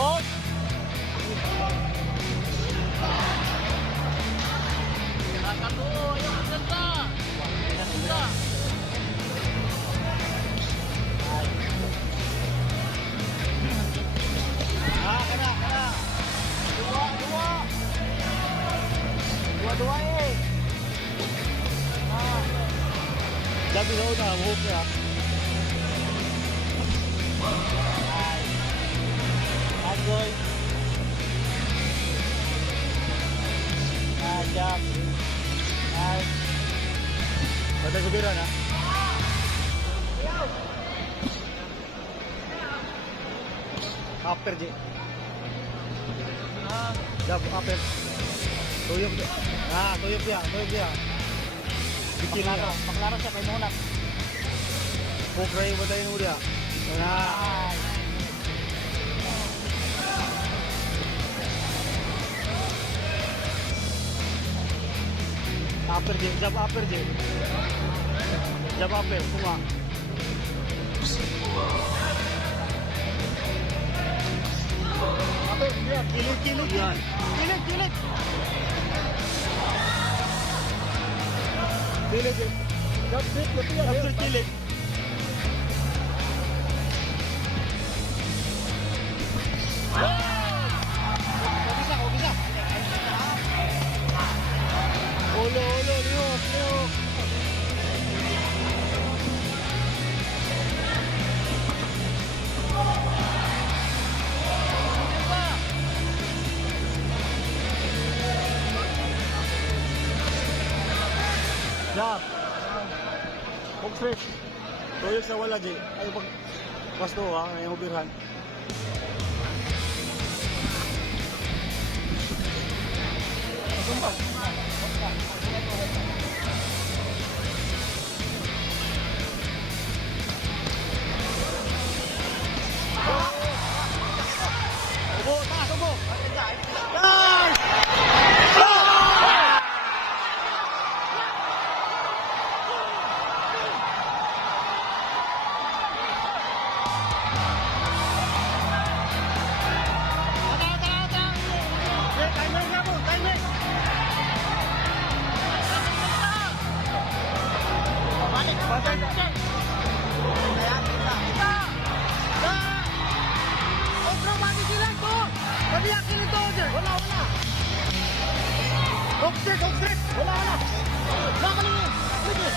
Boss! Nakatuo, yung ganda! Ganda! Kana! Dua! Dua eh! Labi na una, hook na. Agoy. Jump. Batay kubira na. Upper J. Jump upper. Tuyok dia. Tuyok dia. Bikin laro. Paklaro siya kay Monat. Hook ray batay mo dia. Upper J, jab upper J. Jab upper, semua. Upper, dia kilit. Kilit. Kilit. Jab straight, kilit. Bisa. Ulo, liuk. Jab. Hook straight. Tuyok sa wala, J. Ay, pag pasto ha, ngayong ubirhan. Sumpah. Subo. Nice! Hook straight. Wala. Nakalingin. Sige.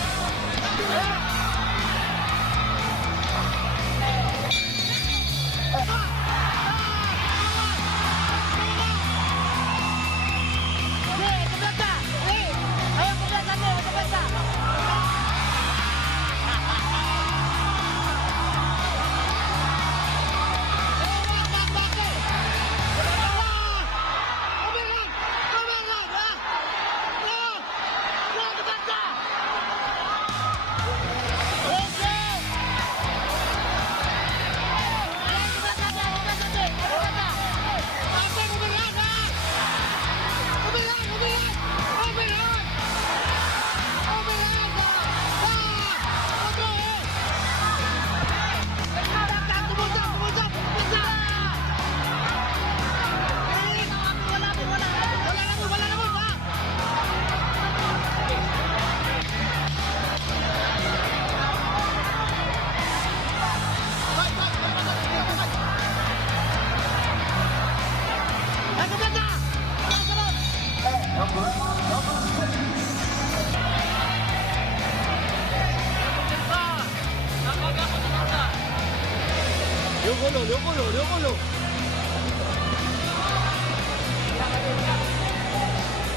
Liukulo.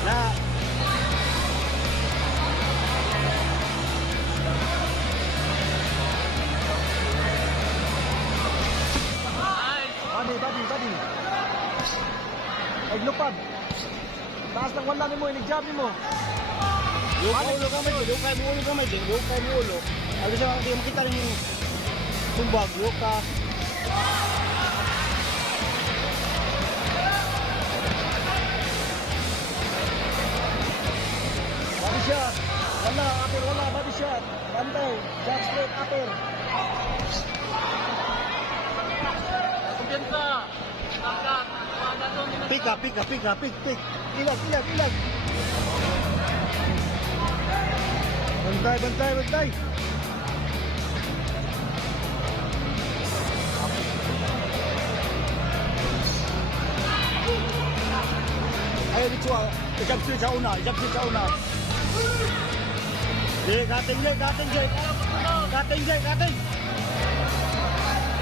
Nah. Badi. Ay lupad. Taas ng wala mo, inigjabi mo. Liukulo ka medyo, liukay mo ulo. Ano siya makita rin yung tumbag, liuka. Body shot. Wala, body shot. Pantay, jab straight, upper. Kumpiyansa. Pika, pika, pika, pik, pik. Ilag, ilag, ilag. Bantay, bantay, bantay. Ayo dicual, ijab sila sa una, ijab sila sa una. Gating, gating, gating, gating.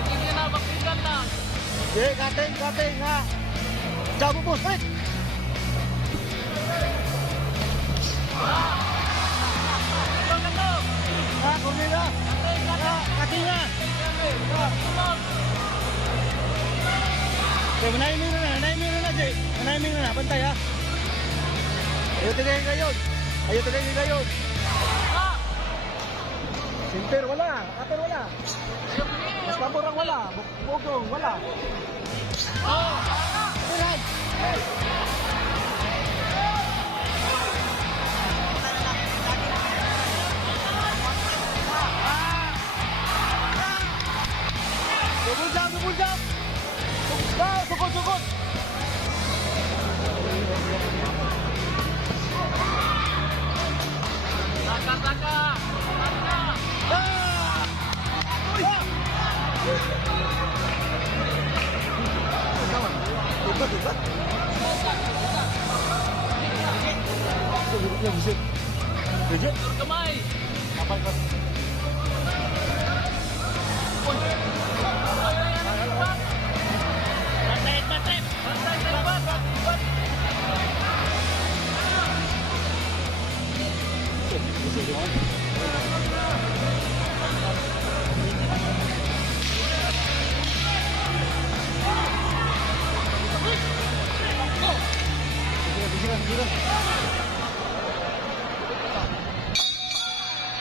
Hindi na, baktigan na. Gating, gating, ha. Jabo po, straight. Ha, kumila. Ha, kating na. Okay, manayin mo na, Jay. Manayin mo na, bantay ha. Ayaw tagay ngayon. Ayaw tagay ngayon. Sinter wala, kapir wala. Mas kaburang wala, bugong wala. Piran. Double jump. Sukot. Saka. Ibat. Legit. Kamay. Kapal ka. Bisikan.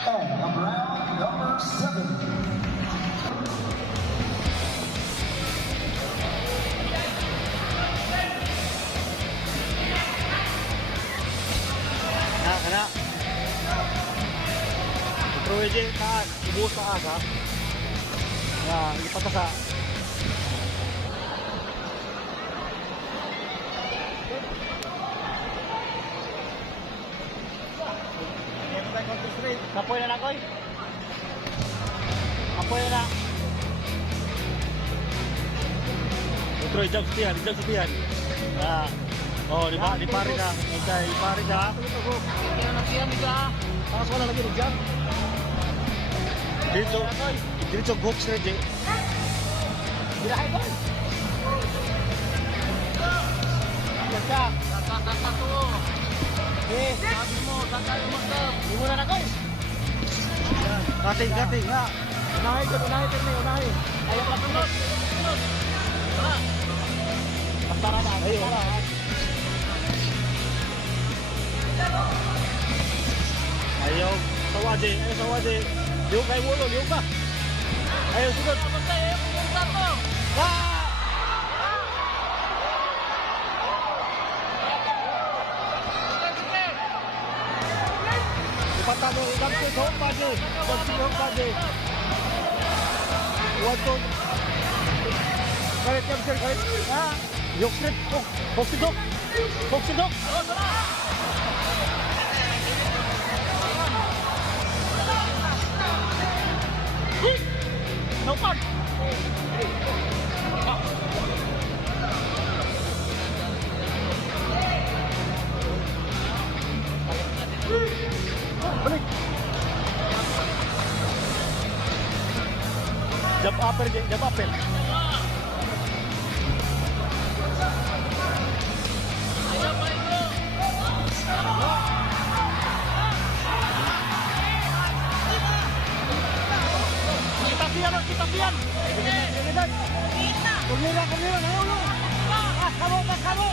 And round number 7. Kana. Pero aja taas, ibuhos taas ha. Nah, ipatasa. Apoy na koy. Apoy na. Otro jump setian. Nah. Oh, di pari ka. Okay, di pari ka. Kaya na siya, miga. Tapos wala lagi ng jump. Dito box na Jay. Birahay ba? Saka. Saka to. Sabi mo, saka umasap. Di mo na koy. Kating ha. Unahin. Ayaw ka sunod. Wala. Tara na. Ay, wala. Ayaw sawa Jay. Liw ka. Ayaw sunod. Bantay, pumunta to. Sige. Ipatalo, idamsi home pa Jay. Wato. Kalit. Ha? Yok strip. Foxidok. Naupan. Balik. Jump upper. Ayaw pa ito. Kitapian. Kumira. Ayaw. Kamo.